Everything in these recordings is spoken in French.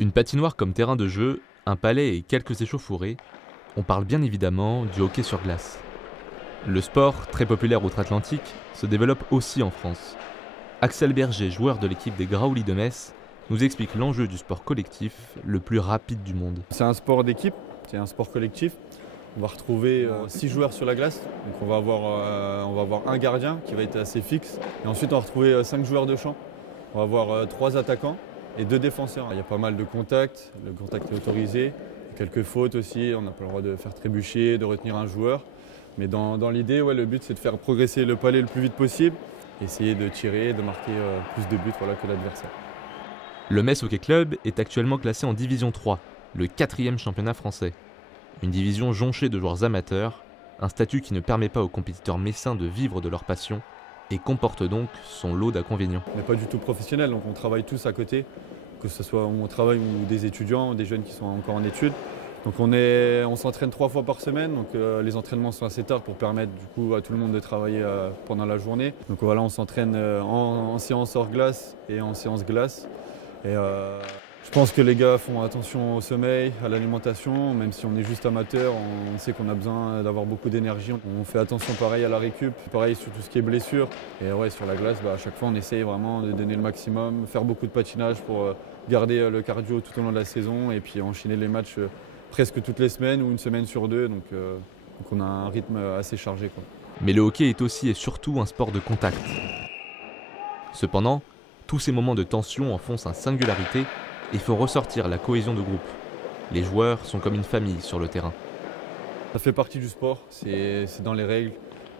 Une patinoire comme terrain de jeu, un palais et quelques échauffourées, on parle bien évidemment du hockey sur glace. Le sport, très populaire outre-Atlantique, se développe aussi en France. Axel Berger, joueur de l'équipe des Graouli de Metz, nous explique l'enjeu du sport collectif le plus rapide du monde. C'est un sport d'équipe, c'est un sport collectif. On va retrouver 6 joueurs sur la glace, donc on va avoir un gardien qui va être assez fixe. Et ensuite on va retrouver 5 joueurs de champ. On va avoir 3 attaquants et 2 défenseurs. Il y a pas mal de contacts, le contact est autorisé, quelques fautes aussi, on n'a pas le droit de faire trébucher, de retenir un joueur. Mais dans l'idée, le but c'est de faire progresser le palais le plus vite possible, essayer de tirer, de marquer plus de buts que l'adversaire. Le Metz Hockey Club est actuellement classé en Division 3, le 4e championnat français. Une division jonchée de joueurs amateurs, un statut qui ne permet pas aux compétiteurs messins de vivre de leur passion et comporte donc son lot d'inconvénients. On n'est pas du tout professionnel, donc on travaille tous à côté, que ce soit on travaille ou des étudiants ou des jeunes qui sont encore en études. Donc on s'entraîne 3 fois par semaine, donc les entraînements sont assez tard pour permettre du coup à tout le monde de travailler pendant la journée. Donc voilà, on s'entraîne en séance hors glace et en séance glace. Et je pense que les gars font attention au sommeil, à l'alimentation, même si on est juste amateur, on sait qu'on a besoin d'avoir beaucoup d'énergie. On fait attention pareil à la récup, pareil sur tout ce qui est blessure. Et sur la glace, à chaque fois on essaye vraiment de donner le maximum, faire beaucoup de patinage pour garder le cardio tout au long de la saison et puis enchaîner les matchs presque toutes les semaines ou une semaine sur 2. Donc on a un rythme assez chargé, quoi. Mais le hockey est aussi et surtout un sport de contact. Cependant, tous ces moments de tension en font sa singularité et font ressortir la cohésion de groupe. Les joueurs sont comme une famille sur le terrain. Ça fait partie du sport, c'est dans les règles.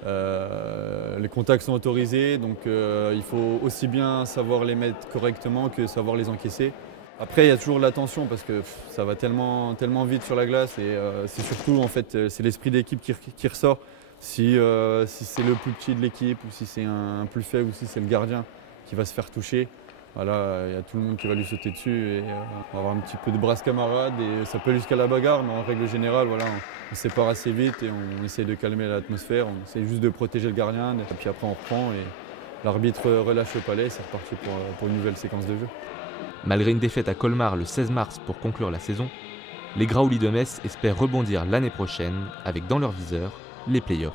Les contacts sont autorisés, donc il faut aussi bien savoir les mettre correctement que savoir les encaisser. Après, il y a toujours de la tension parce que ça va tellement vite sur la glace et c'est surtout en fait c'est l'esprit d'équipe qui ressort. Si c'est le plus petit de l'équipe ou si c'est un plus faible ou si c'est le gardien qui va se faire toucher, voilà, il y a tout le monde qui va lui sauter dessus et on va avoir un petit peu de brasse camarade et ça peut aller jusqu'à la bagarre, mais en règle générale, on sépare assez vite et on essaie de calmer l'atmosphère, on essaie juste de protéger le gardien et puis après on reprend et l'arbitre relâche le palais et c'est reparti pour une nouvelle séquence de jeu. Malgré une défaite à Colmar le 16 mars pour conclure la saison, les Graouli de Metz espèrent rebondir l'année prochaine avec dans leur viseur les playoffs.